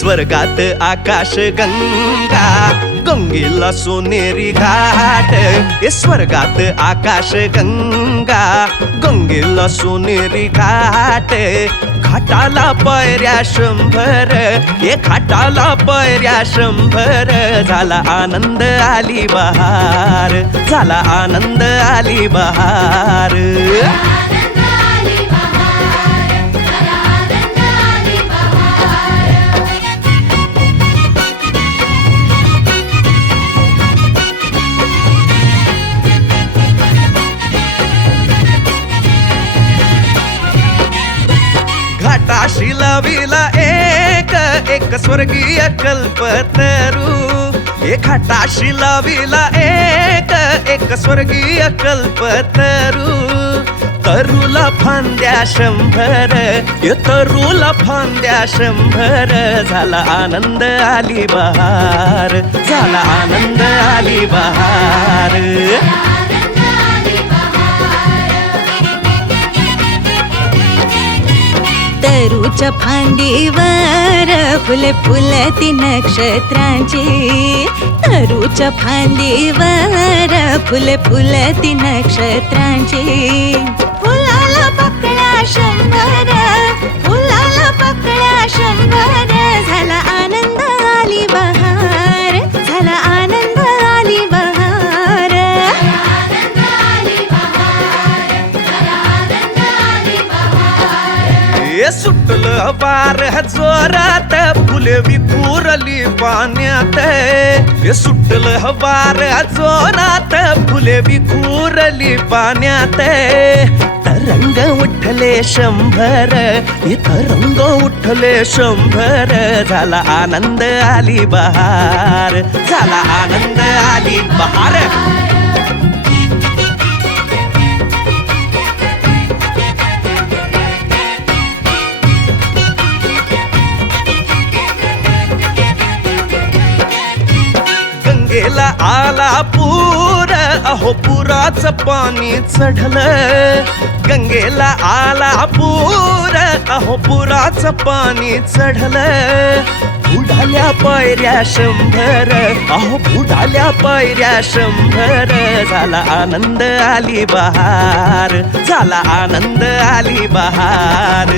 स्वर्गात आकाश गंगा गंगेला सोनेरी घाट स्वर्गात आकाश गंगा गंगेला सोनेरी घाट घाटाला पायऱ्या 100 घाटाला पायऱ्या 100 झाला आनंद आली बहार झाला आनंद आली बहार घाटाशी लाविला एक स्वर्गीय कल्पतरू घाटाशी लाविला एक स्वर्गीय कल्पतरू तरुला फांद्या 100 तरुला फांद्या 100 झाला आनंद आली बहार झाला आनंद आली बहार तरूच्या फांदीवर फुले फुलती नक्षत्रांची तरूच्या फांदीवर फुले फुलती नक्षत्रांची फुलाला पकड्या 100 फुलाला पकड्या 100 झाला आनंद आली बहार झाला आनंद आली बहार सुटलं वार जोरात फुले विखुरली पाण्यात सुटलं वार जोरात फुले विखुरली पाण्यात तरंग उठले 100 तरंग उठले 100 झाला आनंद आली बहार झाला आनंद आली बहार गंगेला आला पूर अहो पुराचं पाणी चढलं गंगेला आला पूर अहो पुराचं पाणी चढलं बुडाल्या पायऱ्या 100 अहो बुडाल्या पायऱ्या 100 झाला आनंद आली बहार झाला आनंद आली बहार